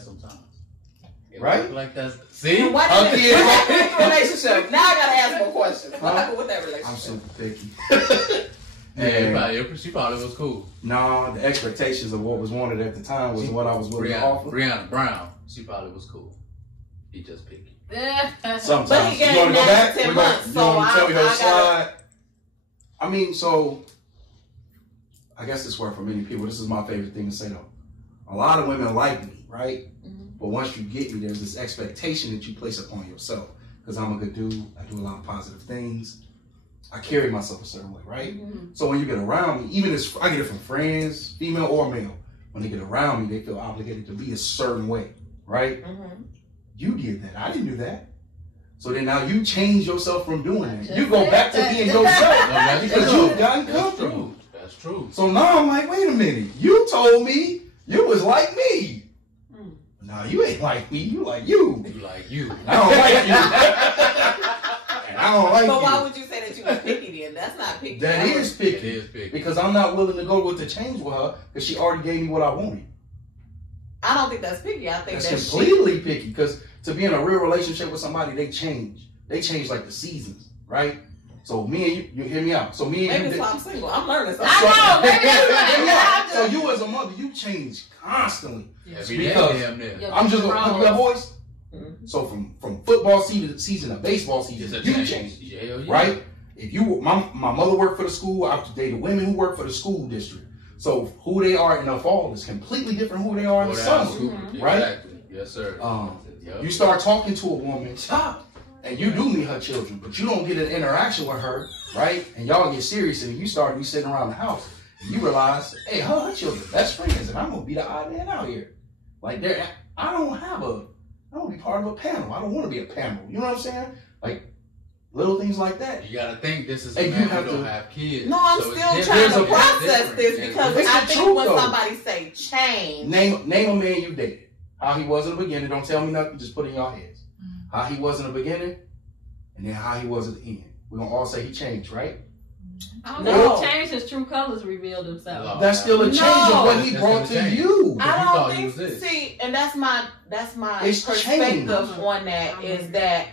sometimes. Right? Like that. See? And what is it? Relationship. Now I gotta ask more questions. What happened with that relationship? I'm super picky. Yeah, she probably was cool. No, the expectations of what was wanted at the time was what I was willing to offer. Brianna Brown, she probably was cool. He just picky. Sometimes. But he gave you want to go back? 10 months, You so want to tell me her I slide? I mean, so I guess this worked for many people. This is my favorite thing to say though. A lot of women like me, right? But once you get me, there's this expectation that you place upon yourself. Because I'm a good dude. I do a lot of positive things. I carry myself a certain way, right? So when you get around me, even as I get it from friends, female or male, when they get around me, they feel obligated to be a certain way, right? You did that. I didn't do that. So then now you change yourself from doing that. You go back to being yourself because you've gotten comfortable. That's true. So now I'm like, wait a minute. You told me you was like me. No, you ain't like me. You like you. You like you. I don't like you. And I don't like you. But why would you say that you were picky then? That's not picky. That is picky. It is picky. Because I'm not willing to go with the change with her because she already gave me what I wanted. I don't think that's picky. I think that's completely picky. Because to be in a real relationship with somebody, they change. They change like the seasons, right? So me and you hear me out. So me and maybe you. Maybe I'm single. I'm learning something. I know. Maybe that's So you as a mother, you change constantly. Because I'm just gonna put your voice. So from football season to baseball season, you change, right? If you my mother worked for the school, I dated women who work for the school district. So who they are in the fall is completely different who they are in the summer, right? Exactly. Yes, sir. You start talking to a woman, and you do meet her children, but you don't get an interaction with her, right? And y'all get serious, and you start to be sitting around the house, and you realize, hey, her children best friends, and I'm gonna be the odd man out here. Like I don't want to be part of a panel. I don't want to be a panel. You know what I'm saying? Like little things like that. You gotta think this is a man who don't have kids. No, I'm still trying to process this because I think when somebody say change. Name a man you dated. How he was in the beginning. Don't tell me nothing. Just put it in your heads. How he was in the beginning, and then how he was at the end. We're gonna all say he changed, right? I don't know. He changed, his true colors revealed themselves. That's still a change of what he brought to you. I don't think. See, and that's my perspective on that is that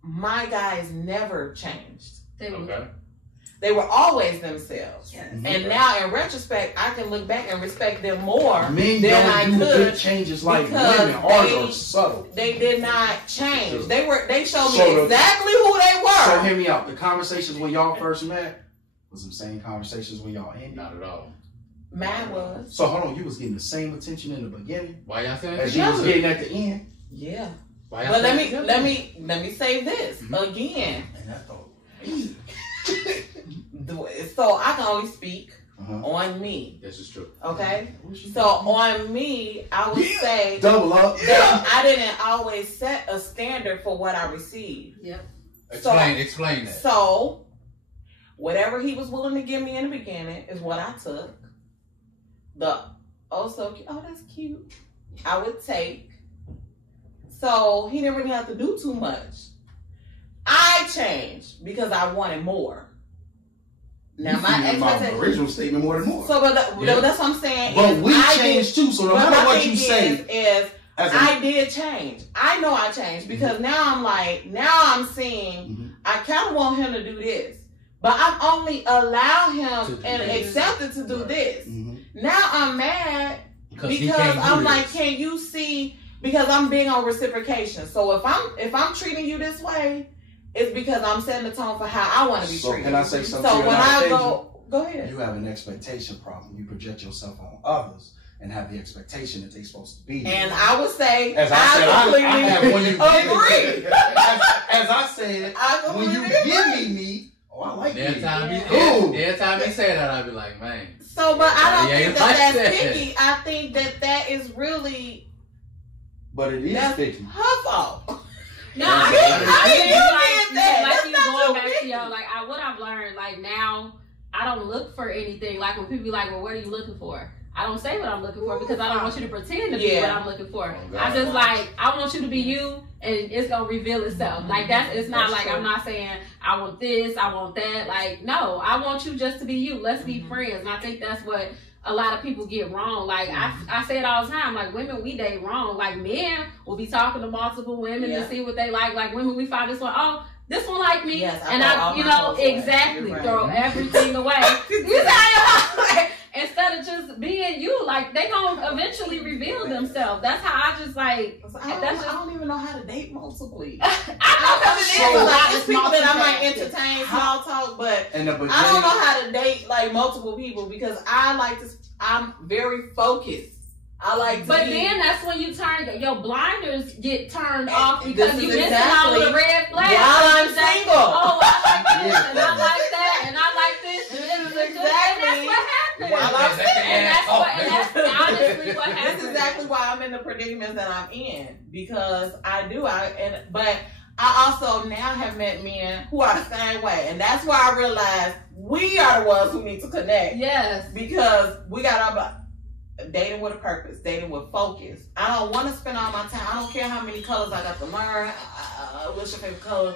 my guys never changed. They were always themselves. Yes. And now, in retrospect, I can look back and respect them more than I could. Big changes like women are subtle. They did not change. They showed me exactly who they were. So hear me out. The conversations when y'all first met was the same conversations when y'all ended. Not at all. Mine was. So hold on, you was getting the same attention in the beginning. Why y'all saying as you was getting at the end? Yeah. But let me say this again. And I thought. So I can only speak on me. This is true. Okay? So on me, I would say double up. That I didn't always set a standard for what I received. Yep. Explain that. So whatever he was willing to give me in the beginning is what I took. That's cute. I would take. So he didn't really have to do too much. I changed because I wanted more. Now my original statement more than more. So, but that's what I'm saying. But we changed too. So no matter what you say, I did change. I know I changed because now I'm seeing. I kind of want him to do this, but I've only allowed him and accepted to do this. Now I'm mad because I'm like, can you see? Because I'm being on reciprocation. So if I'm treating you this way, it's because I'm setting the tone for how I want to be treated. Can I say something? So when I go ahead. You have an expectation problem. You project yourself on others and have the expectation that they're supposed to be. And I would say, as I said, I have when you agree. As I said, when you give me, I like you. Every time he say that, I'd be like, man. So, but I don't think that's picky. I think that is really. But it is picky. Her fault. No, I mean, like you going back to y'all, like what I've learned, like now I don't look for anything. Like when people be like, well, what are you looking for? I don't say what I'm looking for because I don't want you to pretend to be what I'm looking for. I just I want you to be you, and it's gonna reveal itself. Like it's not like I'm not saying I want this, I want that. Like no, I want you just to be you. Let's be friends. And I think that's what a lot of people get wrong. Like I say it all the time. Like women, we date wrong. Like men will be talking to multiple women to see what they like. Like women, we find this one. Oh, this one like me, yes, and I you know exactly throw everything away. Instead of just being you, like they gonna eventually reveal themselves. That's how I just like. I don't even know how to date multiply. I know because it is like it's people that I might entertain small talk, but I don't know how to date like multiple people because I like to. I'm very focused. I like to but then that's when you turn your blinders get turned off because you missing all the red flags. While I'm single. Oh, I like this and I like that and I like this and this is exactly. And that's what happened. While I'm single. And that's honestly what happened. That's exactly why I'm in the predicament that I'm in because I do. But I also now have met men who are the same way, and that's why I realized we are the ones who need to connect. Yes, because we got our. Dating with a purpose, dating with focus. I don't want to spend all my time. I don't care how many colors I got to learn. What's your favorite color?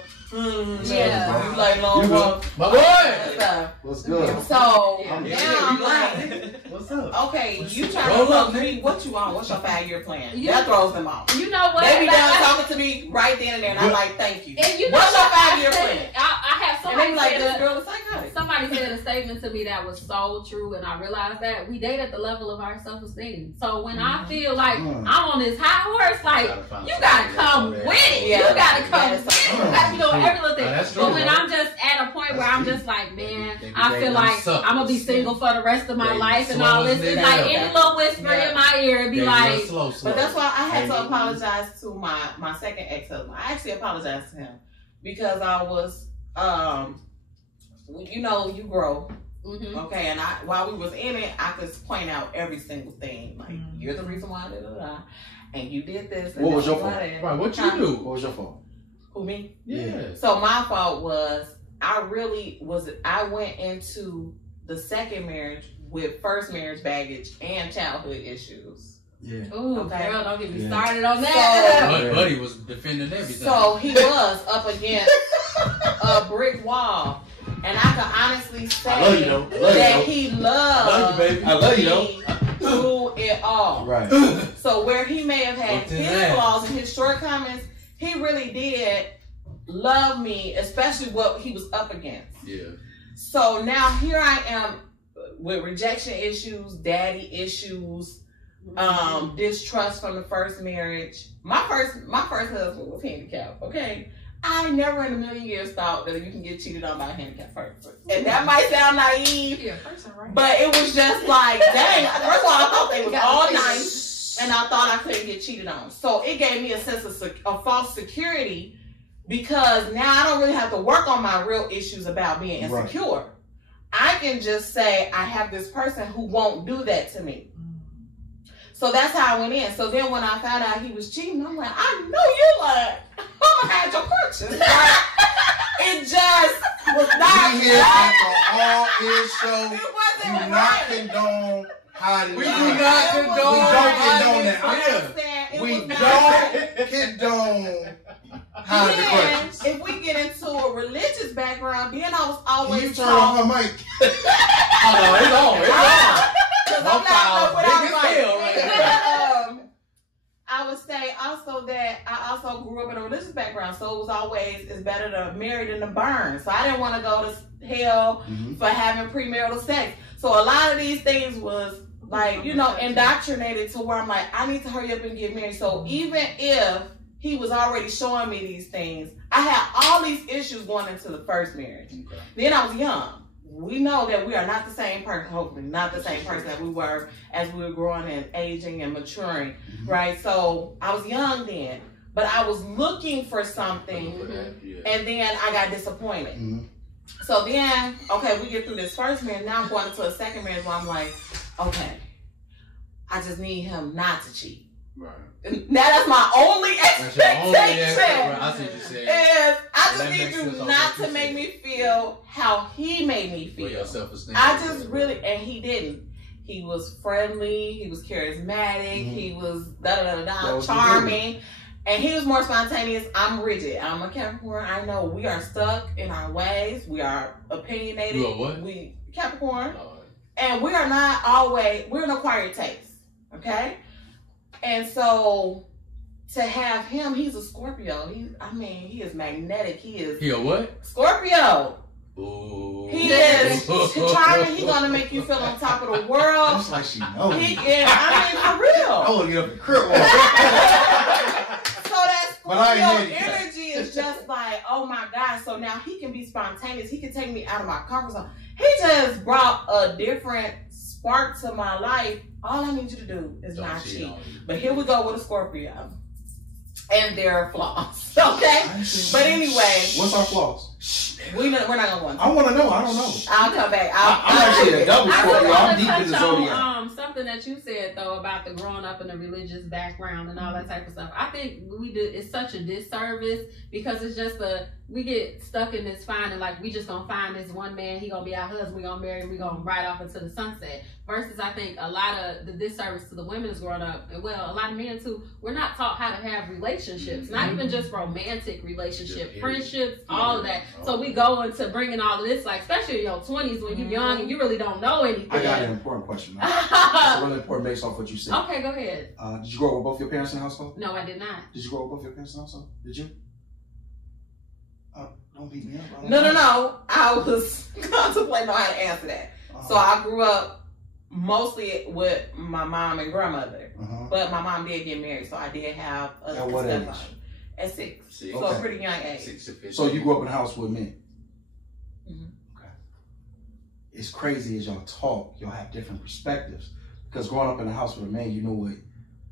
Yeah. You like long walk. My boy! What's good? So Yeah. now I'm like, what's up? Okay, you trying to tell me what you want? What's your 5-year plan? That throws them off. You know what? They be down talking to me right then and there, and I'm like, thank you. And you know what's your 5-year plan? I have somebody like, this girl is psychotic. Somebody said a statement to me that was so true, and I realized that we date at the level of our self-esteem. So when I feel like I'm on this high horse, like you gotta come with it. Yeah, you gotta come with it. You gotta be doing every little thing. That's true, but when I'm just at a point where I'm just like, man, I feel like suck. I'm gonna be single for the rest of my life and slow all this. as It's nigga. like any little whisper in my ear, it'd be like. Slow. But that's why I had to apologize to my second ex-husband. I actually apologized to him because I was, you know, you grow. Mm-hmm. Okay, and while we was in it, I could point out every single thing. Like, you're the reason why, and you did this. And what was your fault? Right, what you do? What was your fault? Who, me? Yeah. So my fault was, I went into the second marriage with first marriage baggage and childhood issues. Yeah. Ooh, Okay. girl, don't get me started on that. So, Buddy was defending everything. So he was up against a brick wall. And I can honestly say that he loved me through it all. Right. So where he may have had his flaws and his shortcomings, he really did love me, especially what he was up against. Yeah. So now here I am with rejection issues, daddy issues, distrust from the first marriage. My first husband was handicapped, okay? I never in a million years thought that you can get cheated on by a handicapped person. And that might sound naive, but it was just like, dang, first of all, I thought they was all nice, and I thought I couldn't get cheated on. So it gave me a sense of false security because now I don't really have to work on my real issues about being insecure. Right. I can just say, I have this person who won't do that to me. So that's how I went in. So then when I found out he was cheating, I'm like, I know you like, I'm gonna have your purchase. Right? It just was not. We here at the All In Show. It wasn't do not condone hiding. We do not condone that. We don't condone hiding the questions. If we get into a religious background, then I was always Can you turn on her mic? Oh no, it's on. It's on. Because I'm not I would say also that I also grew up in a religious background, so it was always, it's better to marry than to burn. So I didn't want to go to hell for having premarital sex. So a lot of these things was like, you know, indoctrinated to where I'm like, I need to hurry up and get married. So even if he was already showing me these things, I had all these issues going into the first marriage. Okay. Then I was young. We know that we are not the same person, hopefully not the same person that we were as we were growing and aging and maturing, right? So I was young then, but I was looking for something, and then I got disappointed. So then, okay, we get through this first marriage, now I'm going into a second marriage where I'm like, okay, I just need him not to cheat. Right. Now that's my only expectation. I see what you're saying. Is I just need you not to make me feel how he made me feel. Your self-esteem. I just really, and he didn't. He was friendly. He was charismatic. He was charming. And he was more spontaneous. I'm rigid. I'm a Capricorn. I know we are stuck in our ways. We are opinionated. You are what? We Capricorn. And we are not always, we're an acquired taste. Okay? And so to have him, he's a Scorpio. He is magnetic. He a what? Scorpio. Ooh. He is charming. He's gonna make you feel on top of the world. It's like she knows. For real. I want to get up the crib. So that Scorpio energy is just like, oh my God. So now he can be spontaneous. He can take me out of my comfort zone. He just brought a different spark to my life. All I need you to do is not cheat. But here we go with a Scorpio. And their flaws. Okay? But anyway. What's our flaws? We're not going to. I want to know. I don't know. I'll come back. I'm actually a double Scorpio. I'm deep in the zodiac. Something that you said though about the growing up in a religious background and all that type of stuff. I think it's such a disservice because it's just we get stuck in this finding like we just gonna find this one man, he gonna be our husband, we gonna marry him, we gonna ride off into the sunset. Versus I think a lot of the disservice to the women is growing up, and well, a lot of men too, we're not taught how to have relationships, not even just romantic relationships, friendships, all of that. So we go into bringing all of this, like especially in your 20s when you're young and you really don't know anything. I got an important question. It's really important based off what you said. Okay, go ahead. Did you grow up with both your parents in the household? No, I did not. Did you grow up with both your parents in the household? Did you? Don't beat me up. No. I was contemplating on how to answer that. So I grew up mostly with my mom and grandmother, but my mom did get married, so I did have a stepfather at 6. So a pretty young age. 6 to 15. So you grew up in a house with men. Okay. It's crazy as y'all talk, y'all have different perspectives. Because growing up in a house with a man, you know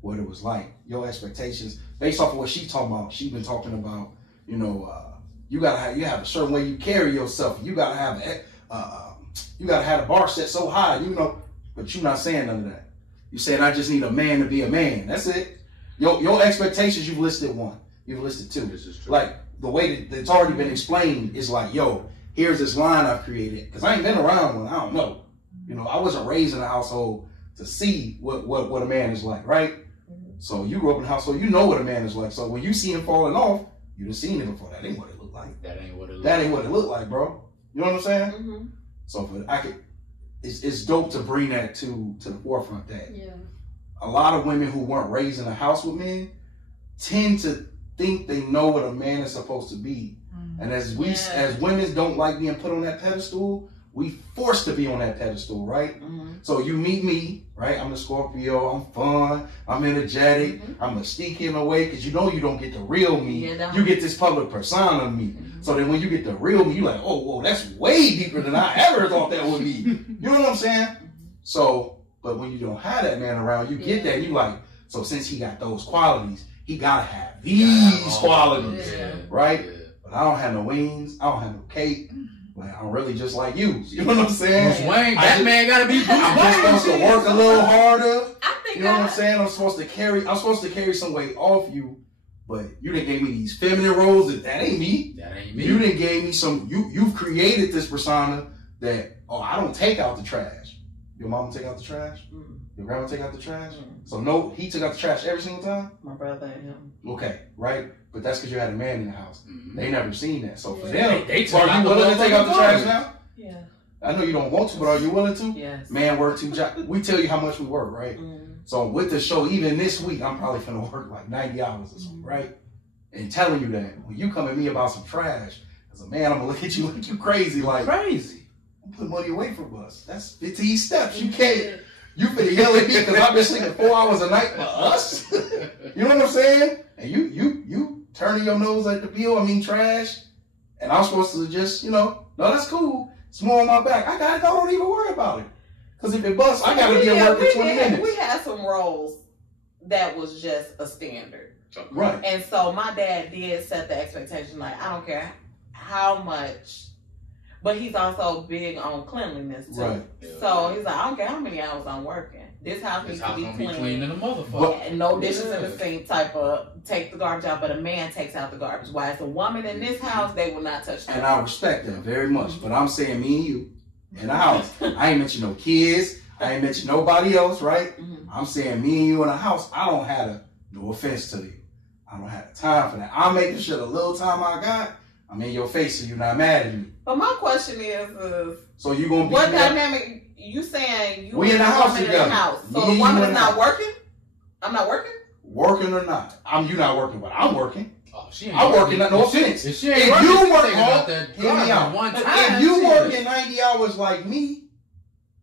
what it was like. Your expectations, based off of what she talking about, she been talking about, you have a certain way you carry yourself. You gotta have the bar set so high, but you're not saying none of that. You're saying I just need a man to be a man. That's it. Your expectations, you've listed one. You've listed 2. This is true. Like the way that it's already been explained is like, here's this line I've created. Because I ain't been around one. I don't know. I wasn't raised in a household to see what a man is like, right? So you grew up in a household, you know what a man is like. So when you see him falling off, you done seen it before. That ain't what it looked like. That ain't what it looked like, bro. You know what I'm saying? Mm-hmm. So it's dope to bring that to the forefront. That a lot of women who weren't raised in a house with men tend to think they know what a man is supposed to be. And as women don't like being put on that pedestal, we forced to be on that pedestal, right? So you meet me, right? I'm a Scorpio, I'm fun, I'm energetic, I'm mystique in a way, because you don't get the real me. You get this public persona of me. So then when you get the real me, you're like, oh, whoa, that's way deeper than I ever thought that would be. You know what I'm saying? So, but when you don't have that man around, you get that, you like, so since he got those qualities, he gotta have these qualities, right? But I don't have no wings, I don't have no cape. Like, I'm really just like you. You know what I'm saying? Bruce Wayne, that man gotta be Bruce Wayne. I'm just supposed to work a little harder. You know what I'm saying? I'm supposed to carry some weight off you, but you didn't give me these feminine roles. That ain't me. That ain't me. You didn't give me you've created this persona that, I don't take out the trash. Your mama take out the trash? Your grandma take out the trash? So no, he took out the trash every single time? My brother and him. Okay, right? But that's because you had a man in the house. They never seen that. So for them, are you willing to take out the trash now? Yeah. I know you don't want to, but are you willing to? Yes. Man, work 2 jobs. We tell you how much we work, right? So with the show, even this week, I'm probably finna work like 90 hours or something, right? And telling you that when you come at me about some trash, as a man, I'm gonna look at you like you crazy, like crazy. I'm putting money away from us. That's 15 steps. You can't. You finna yell at me because I've been sleeping 4 hours a night for us. You know what I'm saying? And you turning your nose at the bill, trash, and I'm supposed to just, no, that's cool. It's more on my back. I got it. Don't even worry about it. Because if it busts, I got to be at work in 20 minutes. We had some roles that was just a standard. Right. And so my dad did set the expectation, like, I don't care how much, but he's also big on cleanliness too. Right. So he's like, I don't care how many hours I'm working. This house needs to be clean. Than a motherfucker. And no dishes in the sink type of take the garbage out, but a man takes out the garbage. Why it's a woman in this house, they will not touch that. And I respect that very much. But I'm saying me and you in the house. I ain't mention no kids. I ain't mention nobody else, right? I'm saying me and you in the house. I don't have no offense to you. I don't have the time for that. I'm making sure the little time I got, I'm in your face so you're not mad at me. But my question is so you gonna be what dynamic you saying you We in the house together. So the woman is not working? I'm not working? Working or not. You not working, but I'm working. Oh, she ain't I'm working, no offense. If she ain't If working, you she work taking hard, out that hear me out. one time. If you working 90 hours like me,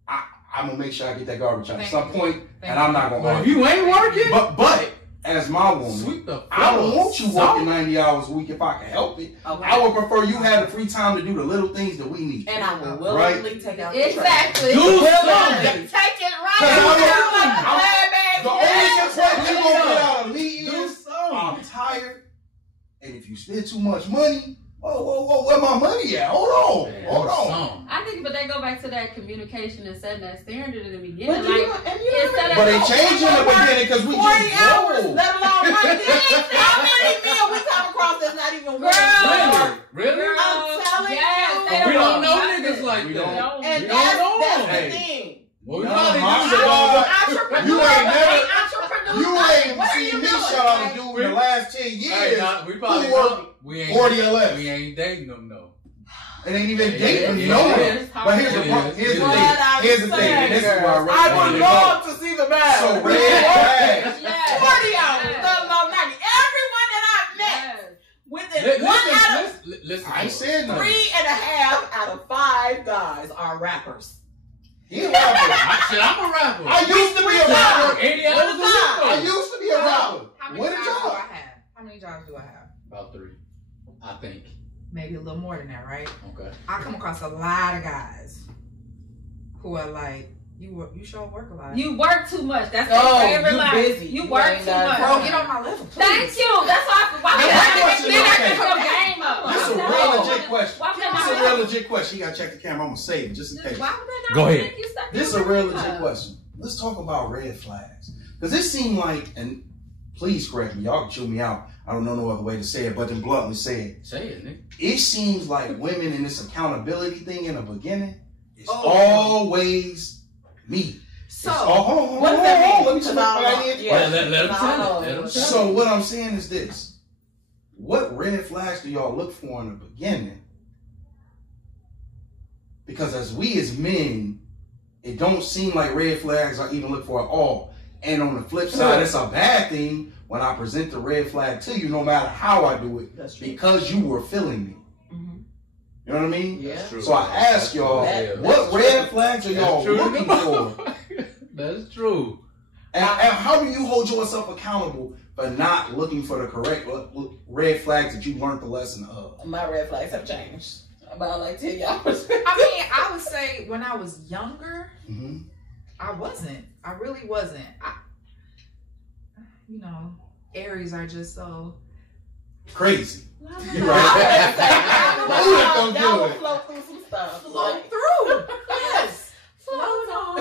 I'm gonna make sure I get that garbage out at some point, and I'm not gonna But if argue. you ain't working, But as my woman, sweep the I don't floor. want you working 90 hours a week if I can help it. Okay. I would prefer you have the free time to do the little things that we need. And I will willingly take out the trash. Exactly. Do something. Take it right. The only question you're gonna get out of me is I'm tired, and if you spend too much money, whoa, where my money at? Hold on. I think, but they go back to that communication and setting that standard in the beginning. But they changed in the beginning because we 40 just hours, grow. let alone money. How many men we come across that's not even working? Really? I'm telling you. We don't know niggas like We that. don't. And We don't know. that's the Hey. thing. Well, we No, probably my do God. You ain't never. Entrepreneur. You ain't What are seen you me doing? shut out a dude in the last 10 Hey, years. nah, we probably Who work don't. We ain't 40 or less. We ain't dating them though. It ain't even Yeah, dating yeah, no yeah. one. But here's the problem. Here's the What thing. I'm Here's the thing. saying, And this is where I I recommend would it. love to see the man. So red flags. 40 hours, let alone 90. Everyone that I've met, within Listen. I ain't saying nothing. 3.5 out of 5 guys are rappers. He a rapper. I'm a rapper. I used to be a rapper. 80 hours a week. I used to be a rapper. How many What a jobs do job. I have? How many jobs do I have? About 3, I think. Maybe a little more than that, right? Okay. I come across a lot of guys who are like, you sure work a lot. You work too much. That's Oh, their favorite you line. busy. You You work ain't too got much. Bro, get on my level, please. Thank you. That's why Now, I question, then I okay. can your game up. This is a No. real legit question. Why would This is they a not real have- legit question. You gotta check the camera. I'm gonna save it just in case. Why would they not Go ahead. make you stuck This is in a real your legit game? question. Let's talk about red flags. Because it seemed like, and please correct me, y'all can chew me out. I don't know no other way to say it, but then bluntly say it. Say it, nigga. It seems like women in this accountability thing in the beginning is Oh. always me. So, Hold on. What does that mean? Let me explain what I need. Yeah. Let him tell it. Let him tell it. So what I'm saying is this. What red flags do y'all look for in the beginning? Because as men, it don't seem like red flags are even looked for at all. And on the flip side, it's a bad thing when I present the red flag to you, no matter how I do it, That's true. because you were feeling me. Mhm. You know what I mean? Yeah. That's true. So I ask y'all, That- what red flags are y'all That's true. looking for? That's true. And how do you hold yourself accountable for not looking for the correct red flags that you learned the lesson of? My red flags have changed. About like 10 years. I mean, I would say when I was younger, Mm-hmm. I wasn't. I really wasn't. Aries are just so Crazy. you right. That will flow through some stuff. flow Like, through. Yes. Float on.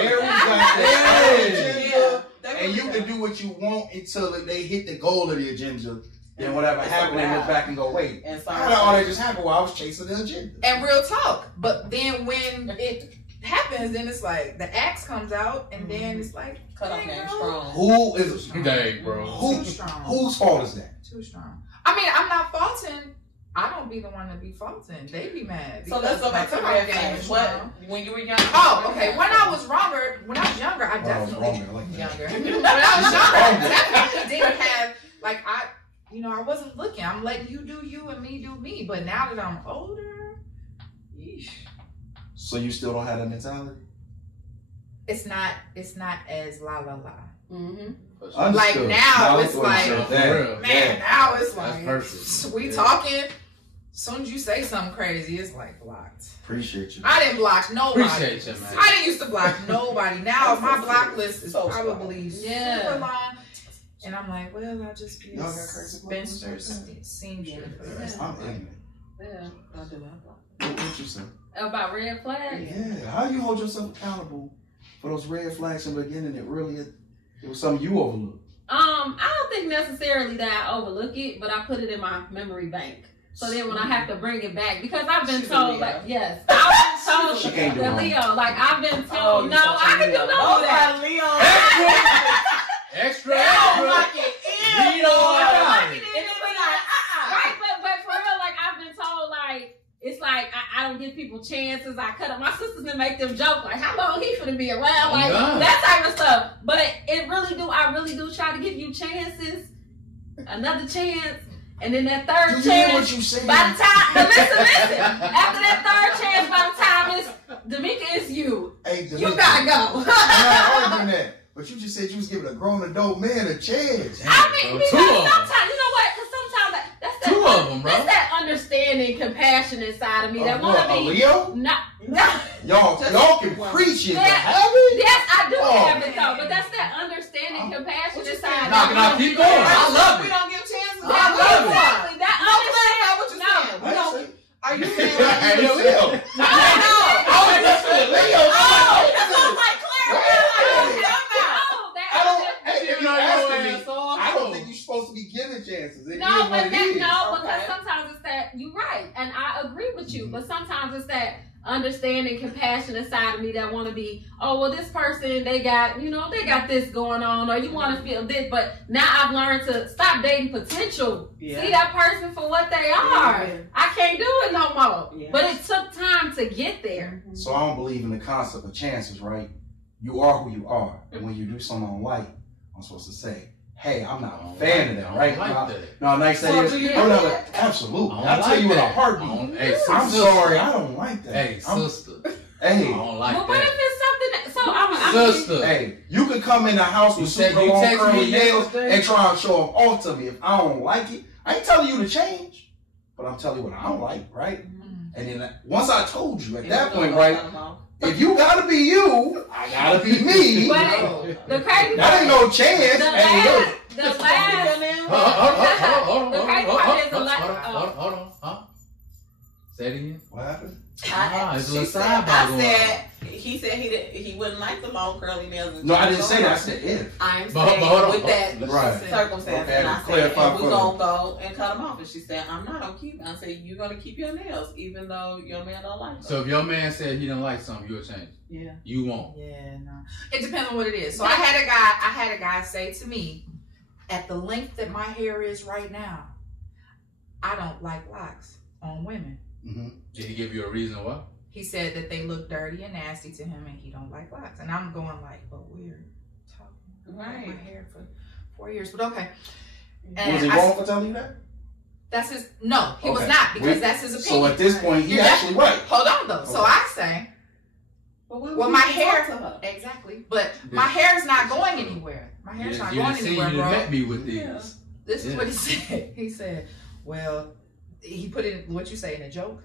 Aries got that agenda, yeah. and you can do what you want until they hit the goal of the agenda. Then whatever happened, they look back and go, wait, And how did all that just happen? Well, I was chasing the agenda. And real talk. But then when it happens, then it's like the axe comes out, and then it's like Cut off dang, game bro. strong. Who is Dang, bro. Too strong. whose fault is that? Too strong. I mean, I'm not faulting. I don't be the one to be faulting. They be mad. So let's go back to my red game flags. is What strong. when you were young? Oh, okay. When I was younger, I definitely wrong, I like that. younger. When I was younger, I definitely didn't have I wasn't looking. I'm letting you do you and me do me. But now that I'm older, yeesh, So you still don't have that mentality? it's not as la la la. Mm-hmm. Understood. Like now, it's that's what like, you said. For That- real. Man, now it's That's like perfect. we Yeah. talking. Soon as you say something crazy, it's like blocked. Appreciate you. I didn't block nobody. Appreciate you, man. I didn't used to block nobody. Now That's my so block sweet. list is So probably Yeah. super long. And I'm like, well, I'll just be Y'all got crazy blocks? Spencer's seamstress for the rest I'm of my life. ignorant. Yeah. What you say? About red flags? Yeah. How do you hold yourself accountable for those red flags in the beginning that really it was something you overlooked? I don't think necessarily that I overlook it, but I put it in my memory bank. So then when I have to bring it back, because I've been She's a told, Leo. like, yes, I've been told She can't do the wrong. Leo, like, I've been told, you're no, such a I can do Leo. none of that. Extra, They don't extra. like it. Read all I don't about like it. it. And it's like, right, but for real, like, I've been told, like, it's like, I don't give people people chances. I cut up my sisters and make them joke like, how long he finna be around? Like God. that type of stuff. But I really do try to give you chances, another chance, and then that third Do you hear what chance. you saying? By the time, but listen. After that third chance, by the time it's D'Amica, it's you. Hey, You gotta go. I'm not arguing that. But you just said you was giving a grown adult man a chance. I mean, Two because of 'em. sometimes, you know what? Because sometimes that's that, Two of 'em, bro. That's that understanding, compassionate side of me that want to A be. Leo? No. Y'all can preach it, but That- have it? Yes, I do Oh, have it though, but that's that understanding, compassionate side. Nah, can I keep going? I love We it. don't give chances. I love it. Exactly. That No, clarify what you're saying. We I don't. say- Are you saying? Hey, Leo. No. Oh, that's a Leo. Oh, that's not like clarify. I don't. Hey, if you asking me, asshole. I don't think you're supposed to be giving chances. It is No, what but it that, is. because Okay. sometimes it's that you're right, and I agree with you. But sometimes it's that understanding, compassionate side of me that want to be, oh well, this person they got this going on, or you want to feel this. But now I've learned to stop dating potential. Yeah. See that person for what they are. Yeah. I can't do it no more. Yeah. But it took time to get there. So I don't believe in the concept of chances, right? You are who you are. And when you do something I don't like, I'm supposed to say, hey, I'm not a fan of that, right? I don't like that. No, nice Well, that is. do you Oh, like no, that? absolutely. I don't I'll tell like you in a that. heartbeat. Hey, I'm sister. sorry, I don't like that. Hey, I'm- sister. Hey, I don't like But what if that. it's something that, so I'm Sister. hey, you could come in the house You with said super you long text me curly nails yesterday? and try and show them off to me. If I don't like it, I ain't telling you to change, but I'm telling you what I don't like, right? And then once I told you at that point, right, if you gotta be you, I gotta be me. But the crazy That ain't no chance. The Hey, last, the last, The crazy part is the Hold on. Say it again. What happened? It's a little She said, sidebar I going said, he said he wouldn't like the long curly nails. and no, I didn't short say that. I hair. said if. I'm But saying hold on. with that Right. circumstance, Okay, and I said, clarify and we're further. gonna go and cut them off. And she said, I'm not gonna keep. I said, you're gonna keep your nails, even though your man don't like them. So if your man said he didn't like something, you'll change. Yeah. You won't. Yeah, no. It depends on what it is. So I had a guy say to me, at the length that my hair is right now, I don't like locks on women. Mm-hmm. Did he give you a reason why? He said that they look dirty and nasty to him and he don't like locks. And I'm going like, but we're talking about Right. my hair for 4 years, but okay. Was he wrong for telling you that? That's his, no, he was Okay. not, because that's his opinion. So at this point, he's You're actually right. Hold on though. So Okay. I say, But why well, would my you hair, talk to her? exactly, but my hair is not going anywhere. My hair's not You going done seen anywhere, you bro. done met me with these. Yeah. This is Yeah. what he said. He said, well, he put it in, what you say, in a joke?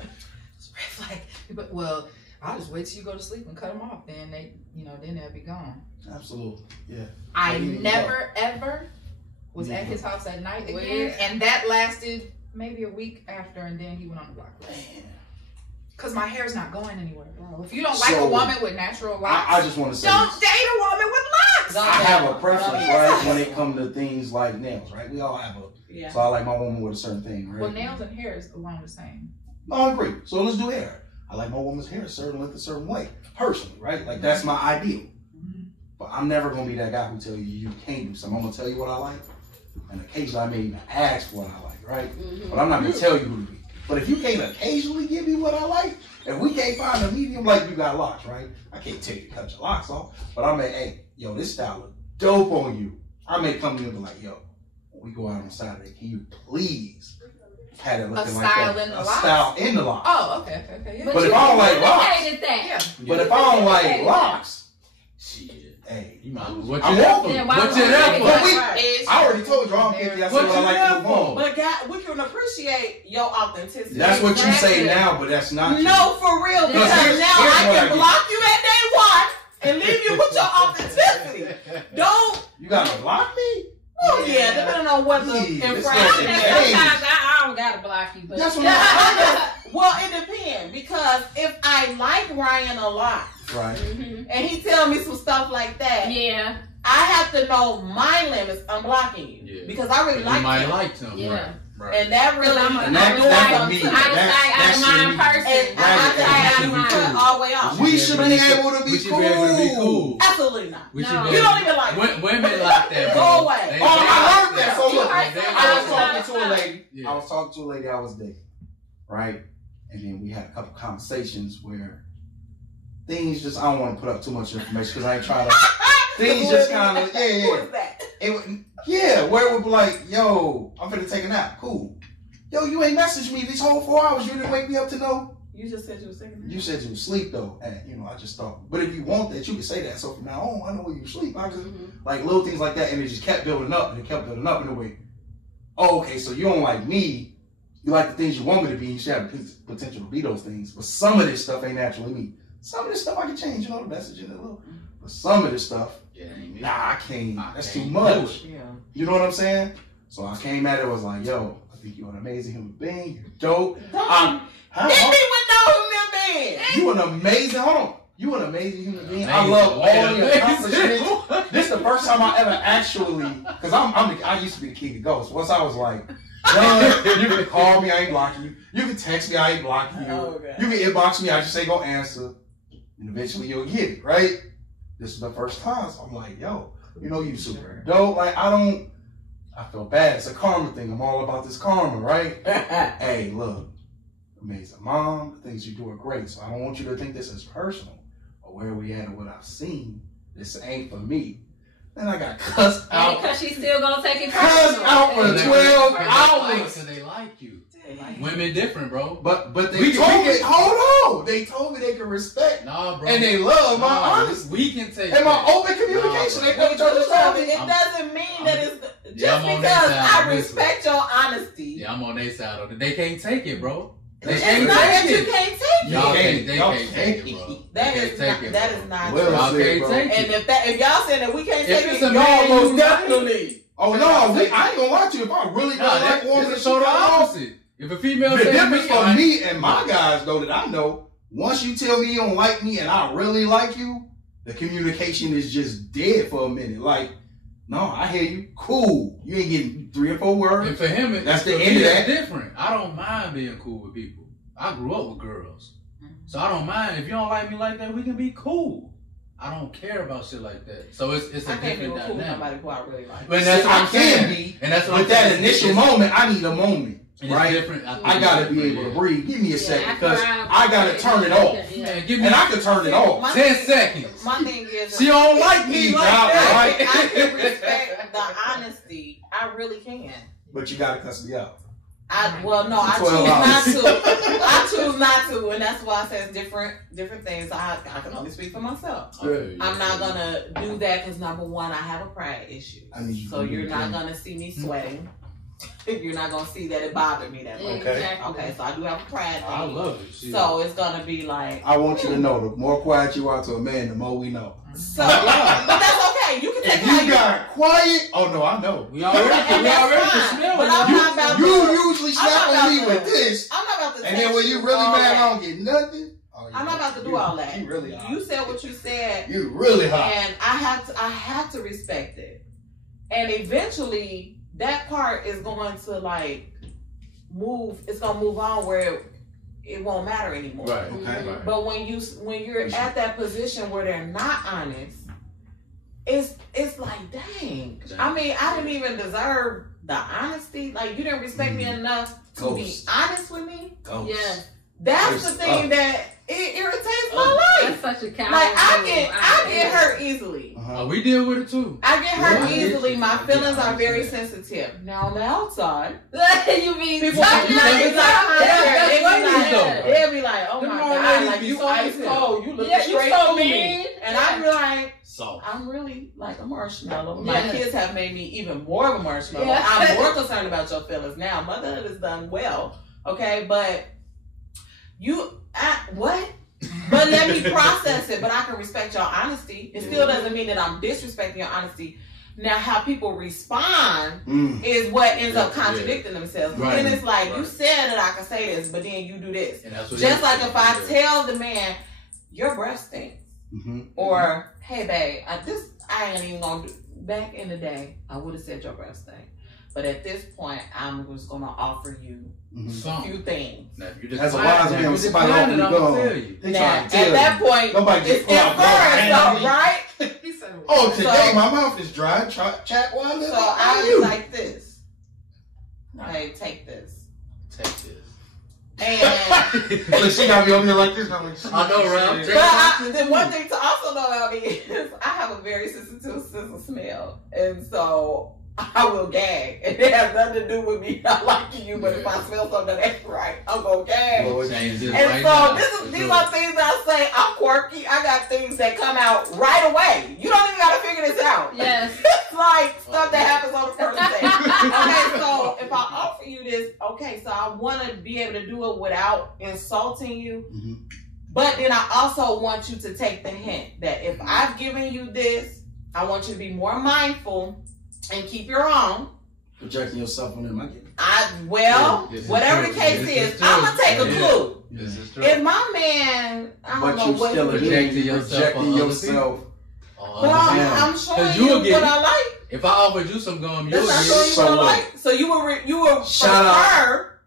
It's red flag. But, well, I'll just wait till you go to sleep and cut them off. Then then they'll be gone. Absolutely. Yeah. I There you never, ever was at his house at night again. Weird. And that lasted maybe a week after, and then he went on the block. Because my hair's not going anywhere, bro. If you don't like So, a woman with natural locks, I just want to say don't this. date a woman with locks. I have a preference, Yeah. right, when it comes to things like nails, right? We all have a. Yeah. So I like my woman with a certain thing, right? Well, nails and hair is along the same. No, I agree. So let's do hair. I like my woman's hair a certain length, a certain way, personally, right? Like that's my ideal. But I'm never gonna be that guy who tell you you can't do something. I'm gonna tell you what I like, and occasionally I may even ask for what I like, right? But I'm not gonna tell you who to be. But if you can't occasionally give me what I like, and we can't find a medium, like you got locks, right? I can't tell you to cut your locks off, but I may, hey, yo, this style look dope on you. I may come to you and be like, yo, when we go out on Saturday, can you please have it looking like style that? in the A locks? style in the locks. Oh, okay. Yeah. But if I don't like locks, hated that. Yeah. but if I don't like locks, Shit. hey, You might what I'm you there welcome. for? Yeah, why What would you you there say for? But we, Right. I already told you I'm picky. I said What what I you like there to move on. But God, we can appreciate your authenticity. That's what you say Exactly. now, but that's not true. No, for real, because here's now what I I can get. block you at day one and leave you with your authenticity. Don't. You gotta block me? Oh yeah, depending on what the Yeah, this infraction is- is. Sometimes I don't gotta block you, but That's what I'm Well, it depends because if I like Ryan a lot Right. Mhm. and he tell me some stuff like that, Yeah. I have to know my limits. I'm blocking you Yeah. because I really You like might him. like something. Yeah. Right. And that really, I'm And that for me, I Out of sight, out of mind person. And I have to Right. ask We you should be cut cool. all the way off. We should be able to We be should be able to be cool. cool. Absolutely not. We should No. be You able- don't even like Women like that. Go bro. away. They- Oh, I heard they- that. So look, You heard that. I was talking to a lady. Yeah. I was talking to a lady I was dating, right? and then we had a couple conversations where things just, I don't want to put up too much information because I ain't trying to, things just kind of, Who was that? Where it would be like, yo, I'm finna take a nap, cool. Yo, you ain't messaged me these whole 4 hours, you didn't wake me up to know. You just said you was taking a nap. You said you was asleep though, and I just thought, but if you want that, you can say that. So from now on, I know you sleep. I could, like little things like that, and it just kept building up, and it kept building up in a way. Oh, okay, so you don't like me, you like the things you want me to be, you should have the potential to be those things, but some of this stuff ain't naturally me. Some of this stuff I can change, the messaging a little, but some of this stuff, nah, I can't, that's too much. Yeah. You know what I'm saying? So I came at it, was like, yo, I think you're an amazing human being, you're dope. Hit me with no human being. You an amazing, you an amazing human being. I love all your accomplishments. This is the first time I ever actually, because I used to be the king of ghosts. Once I was like, done, you can call me, I ain't blocking you. You can text me, I ain't blocking you. Oh, okay. You can inbox me, I just ain't gonna answer. And eventually you'll get it, right? This is the first time, so I'm like, yo, you super dope. Like, I feel bad. It's a karma thing. I'm all about this karma, right? Hey, look, amazing mom, the things you do are great. So I don't want you to think this is personal or where we at or what I've seen. This ain't for me. Then I got cussed out. Because she's still gonna take it Cussed out for 12 hours. They like you. Women different, bro. But they told me, hold on. They told me they can respect. Nah, bro. And they love my honesty. We can take and my open communication. Nah, they come to church It doesn't mean that it's just I'm because I respect your honesty. Yeah, I'm on their side of it. They can't take it, bro. It's not that you can't take it. They can't take it, bro. That is not true. Y'all can't take it. And if y'all saying that we can't take it, it's a y'all man, most you definitely. Oh no, I ain't gonna lie to you. If I really don't like woman, it's the opposite. If a female the says difference for me and my guys though that I know, once you tell me you don't like me and I really like you, the communication is just dead for a minute. Like, no, I hear you. Cool. You ain't getting 3 or 4 words. And for him, that's the end of that. Different. I don't mind being cool with people. I grew up with girls. So I don't mind. If you don't like me like that, we can be cool. I don't care about shit like that. So it's a different dynamic. Cool with somebody who I really like. But that's what I'm saying. Be, and that's what with that initial moment, I need a moment. Right? Different. I gotta be able to breathe. Give me a second, because I gotta turn it off. And I can turn it off. 10 seconds. My thing is, she don't like me like that. I can respect the honesty. I really can. But you gotta cuss me out. I choose not to, and that's why I say it's different things. I can only speak for myself. I'm not gonna do that because number one, I have a pride issue. So you're not gonna see me sweating. You're not gonna see that it bothered me that much. Okay, so I do have a pride thing. I love it. So it's gonna be like, I want you to know, the more quiet you are to a man, the more we know. So, but that's okay. You can take if you got quiet. Oh no, I know. We already can smell. But I'm not about you usually snap on me with this. I'm not about to. And then when you really mad, I don't get nothing. I'm not about to do all that. You really hot. You said what you said. You really hot. And I have to respect it. And eventually, that part is going to like move. It's gonna move on where it won't matter anymore. Right. Okay. Right. But when you're at that position where they're not honest, it's like, dang. I mean, I didn't even deserve the honesty. Like, you didn't respect me enough to be honest with me. Yes. That's the thing that it irritates my life. That's such a coward. Like, I get hurt easily. We deal with it too. I get hurt easily. My feelings are very sensitive. Now on the outside, you mean people they'll be like, oh my god, like you ice cold, you look straight through me, and I'm like, I'm really like a marshmallow. My kids have made me even more of a marshmallow. I'm more concerned about your feelings now. Motherhood is done well, okay, but what? But let me process it. But I can respect your honesty. It still doesn't mean that I'm disrespecting your honesty. Now, how people respond is what ends up contradicting themselves. Right. And it's like, you said that I can say this, but then you do this. Just like if I tell the man, your breath stinks. Or, hey, babe, I ain't even going to do. Back in the day, I would have said your breath stinks. But at this point, I'm just going to offer you a few things. As a wise man, somebody offer you go. At that point, nobody it's inference, right? He said, oh, today my mouth is dry. Chat while so I was like this. Hey, take this. Take this. And Look, she got me over here like this. I know, right? but the one thing to also know about me is I have a very sensitive sense of smell, and so I will gag. And it has nothing to do with me not liking you, but if I smell something that's right, I'm gonna gag. And so these are things that I say. I'm quirky. I got things that come out right away. You don't even gotta figure this out. Yes. It's like stuff that happens on the first day. Okay, so if I offer you this, okay, so I want to be able to do it without insulting you. Mm-hmm. But then I also want you to take the hint that if I've given you this, I want you to be more mindful and keep your own. Projecting yourself on them, I get it. Whatever the case is, I'm gonna take a clue. This is true. If my man, I don't know what still projecting yourself. But I'm showing you what I like. If I offered you some gum, you'll That's get not it. showing you what I like. So you will prefer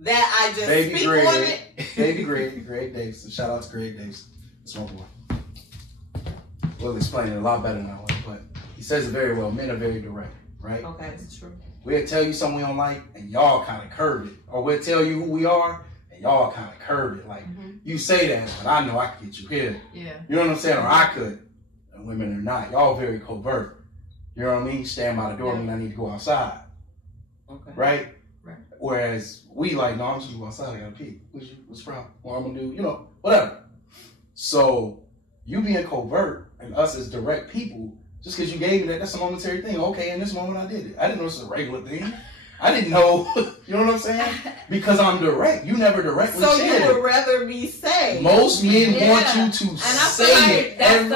that I just Baby speak Greg. on it. Baby Greg Davidson. Shout out to Greg Davidson. That's my boy. We'll explain it a lot better now, but he says it very well. Men are very direct, right? Okay, that's true. We'll tell you something we don't like, and y'all kind of curve it. Or we'll tell you who we are, and y'all kind of curve it. Like, you say that, but I know I can get you here. Yeah. You know what I'm saying? Or I could. And women are not. Y'all very covert. You know what I mean? Stand by the door when I need to go outside. Okay. Right? Right. Whereas we like, no, I'm just going to go outside. I got to pee. What's the problem? What I'm going to do? You know, whatever. So, you being covert and us as direct people, just because you gave me that's a momentary thing. Okay, in this moment I did it. I didn't know this was a regular thing. I didn't know, you know what I'm saying? Because I'm direct. You never directly so said it. You would rather me say. Most men want you to say it every